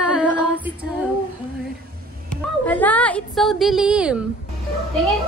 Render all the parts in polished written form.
apart. Hala, it's so dilim. Tingin.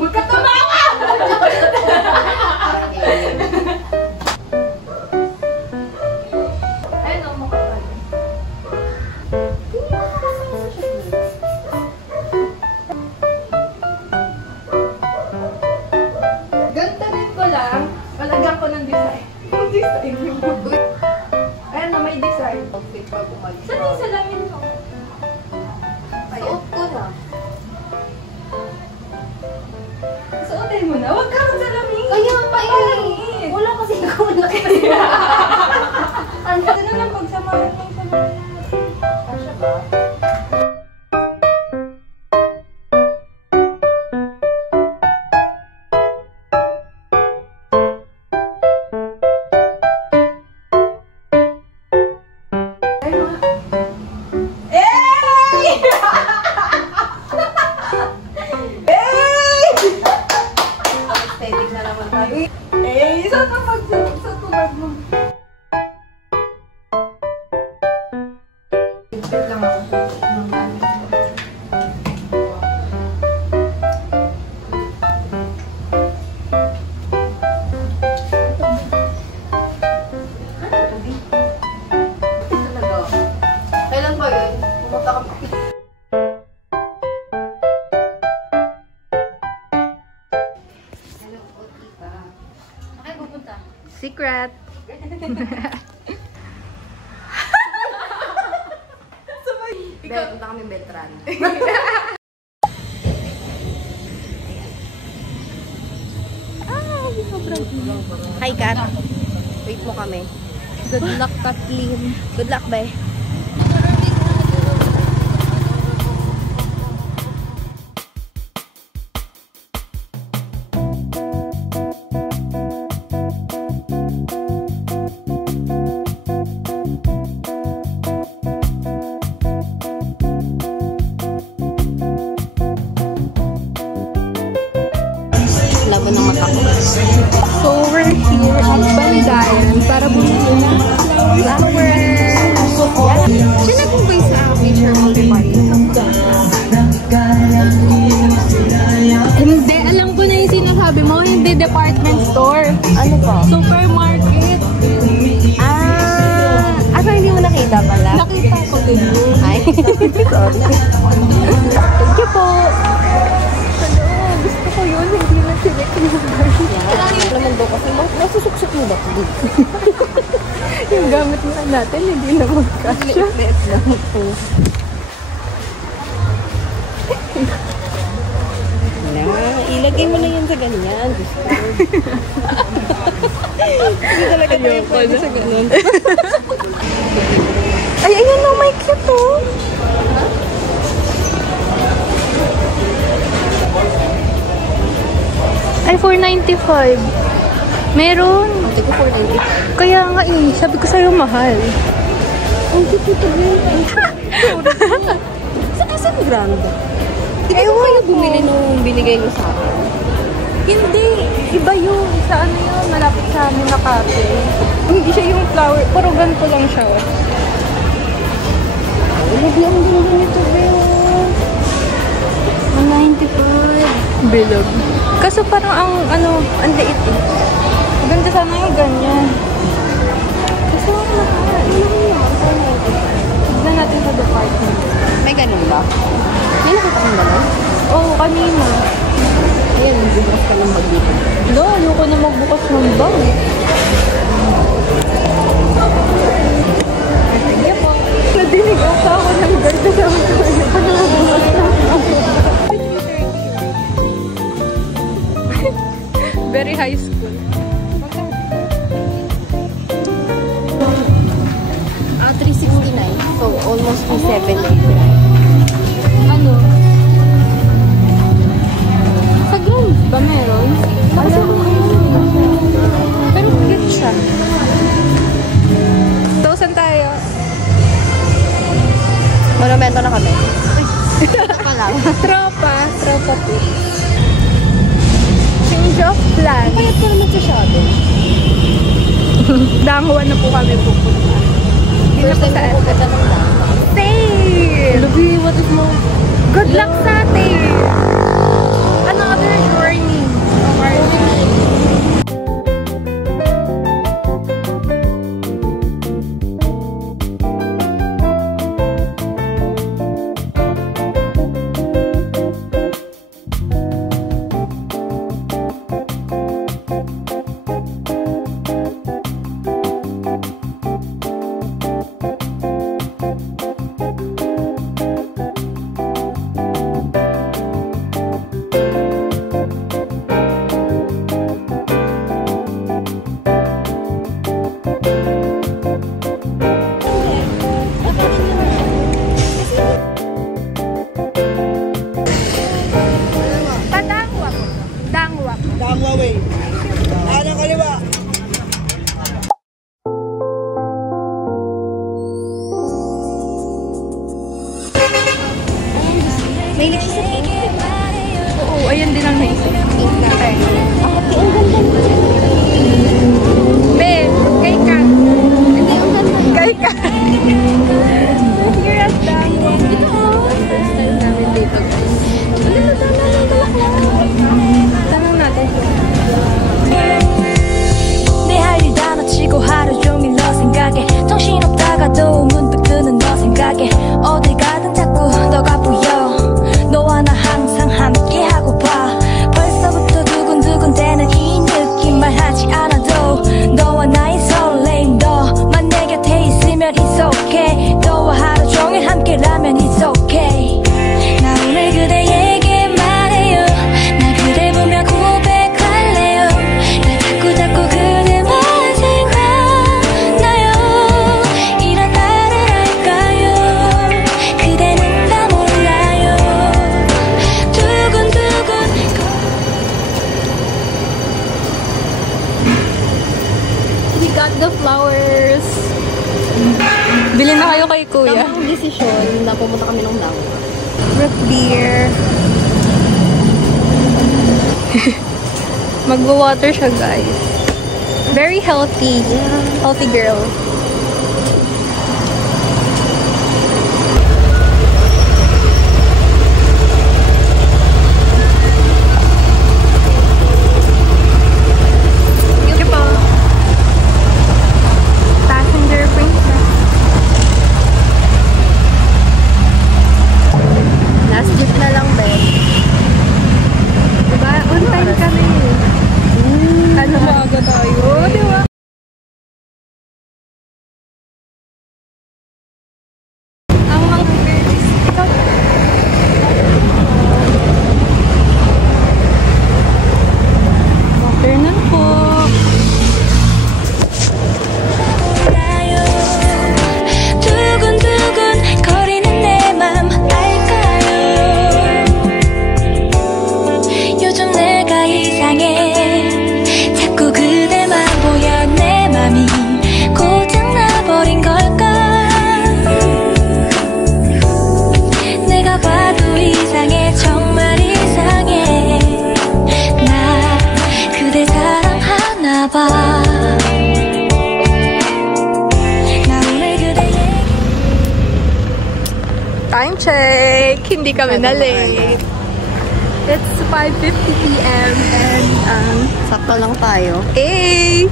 Magkatumawa! Ayun o, makapal. Ganda rin ko lang. Palagyan ko ng design. Yung design yung ayun na, may design. Outfit pag umalis. Saan yung salamin mo? Suot ko na. Suotin mo na? Huwag ka ng salamin. Kaya pa eh. Wala kasi ako na. Ang ganda lang pagsamahan ng salamin. Kasya ba? Secret. Ikaw, punta kami Beltran. Hi, Kat. Wait mo kami. Good luck, Kathleen. Good luck, bye. Laban ng mata ko. So, we're here at Bandayan para bumili ng flowers. Sino kung ba sa picture mo Hindi, alam ko na yung sinasabi mo. Hindi department store. Ano po? Supermarket. Asa hindi mo nakita pala? Nakita ko din. Ay, sorry. Thank you po. Gusto ko yun, hindi na select number. Naman daw kasi nasusuksok mo ba? Yung gamit na natin, hindi na magkasya. Let lang po. Ilagay mo na yan sa ganyan. Gusto ko. Hindi talaga tayo pwede sa ganyan. Ay, ayun o, may cute o. Ay, 495. Meron. Ate ko 490. Kaya nga eh, sabi ko sa'yo mahal. Ang cute ito yun. Saan grand? Hindi ko kayo bumili nung binigay mo sa akin. Hindi, iba yun. Sa ano yun, malapit sa amin na cafe. Hindi siya yung flower, pero ganito lang siya. Hindi ang ganda nito, Beo. 195. Bilog. Kaso parang ang, ang liit eh. Ganda sana yung ganyan. Kaso ang mahal. Tignan natin sa department. May ganun ba? May nakita kang ganun? Oo, kanina. Ayan, bubukas ka ng bag dito. No, ayoko na magbukas ng bag. Sige po. Nadinig ako ng ganda sa mga ayoko na magbukas ng bag. Very high school. 369. So, almost 370. Ano? Sa ground ba meron? Alam ko. Pero cute siya. So, saan tayo? Monumento na kami. Tropa lang. Tropa po. Change of plan. Payat ko naman sa shadow. Dangwa na po kami pupunta. Hindi na po sa SM. Same! Lubi, what is mo? Good luck sa atin! Another journey. Dangwa way. Anong kaliwa? May siya sa pink. Oo, ayun din ang naisip. Pink na. Okay. Ang ganda mo. Be, kay ka. Hindi, ang ganda. Kay ka. You're a Dangwa. Ito oh. First time namin dito guys. Ang ganda namin bulaklak. Tanong natin. 내 할 일 다 놓치고 하루 종일 너 생각에 정신없다가도 문득 드는 너 생각에 어딜 가든 자꾸 너가 보여 너와 나 항상 함께하고 봐 벌써부터 두근두근대는 이 느낌 말하지 않아도 너와 나의 설레임 너만 내 곁에 있으면 it's okay 너와 하루 종일 함께라면 it's okay 나 오늘 그대에게 말해요 나 그대 보며 고백할래요 나 자꾸 그대만 생각나요 이런 나를 알까요 그대는 다 몰라요 두근두근 We got the flowers. Bili na kayo kay kuya. Tamang desisyon na pumunta kami ng Dangwa. Root beer. Magwa-water siya, guys. Very healthy. Healthy girl. Thank you po. Passenger princess. Last week na lang, Ben. Diba? On time kami. Ano maaga tayo? Diba? Ang mga girls. Afternoon po. 몰라요 두근두근 거리는 내 맘 알까요 요즘 내가 이상해 자꾸 그대만 보여 내 맘이 고장나버린 걸까 내가 봐도 이상해 정말 이상해 나 그대 사랑하나 봐 나 오늘 그대에게 Time check! Hindi kami na late. It's 5:50 p.m. and Sakto lang tayo. hey!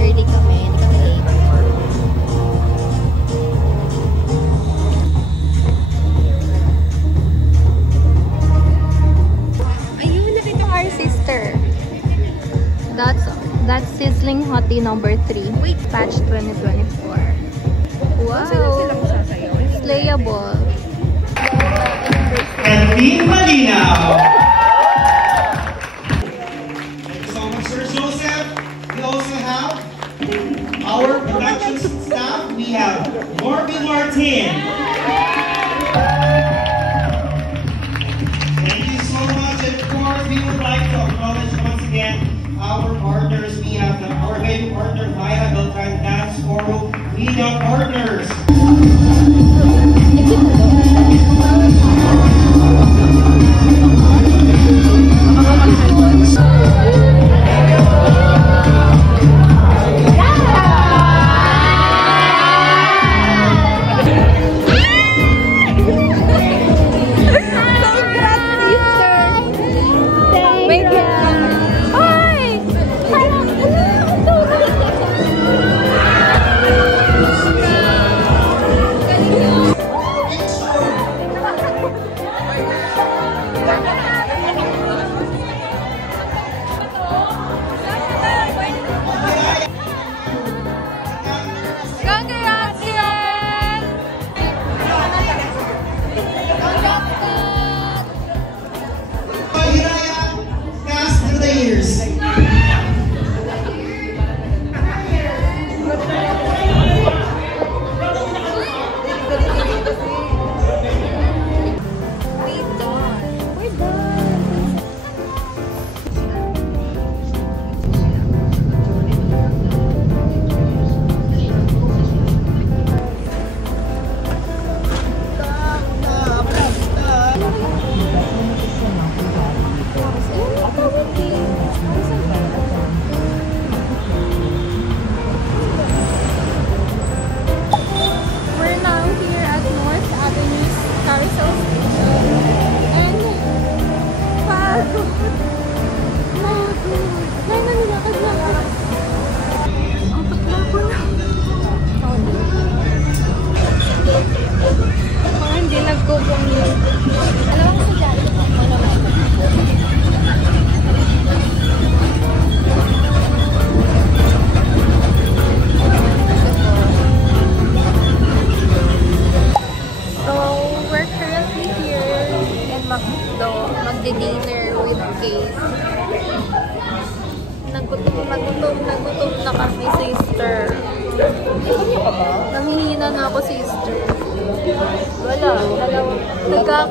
Early kami. Hindi kami late. Ayun, nakita our sister. That's Sizzling Hottie number 3. Wait, batch 2024. Wow! Slayable. And Dean Malinaw. Thank you so much, Sir Joseph. We also have our production staff. We have Morby Martin. Thank you so much. And of course, we would like to acknowledge once again our partners. We have our main partner, Maya Beltran Dance Forum.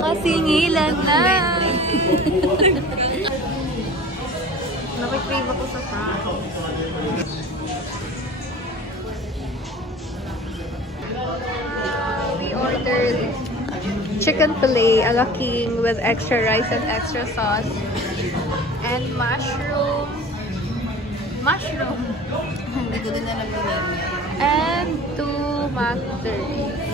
Masingilan na. Nakikrave ako sa front. We ordered chicken fillet a la king with extra rice and extra sauce. And mushroom. Hindi ko din alam yung menu. And 2 mac turkeys.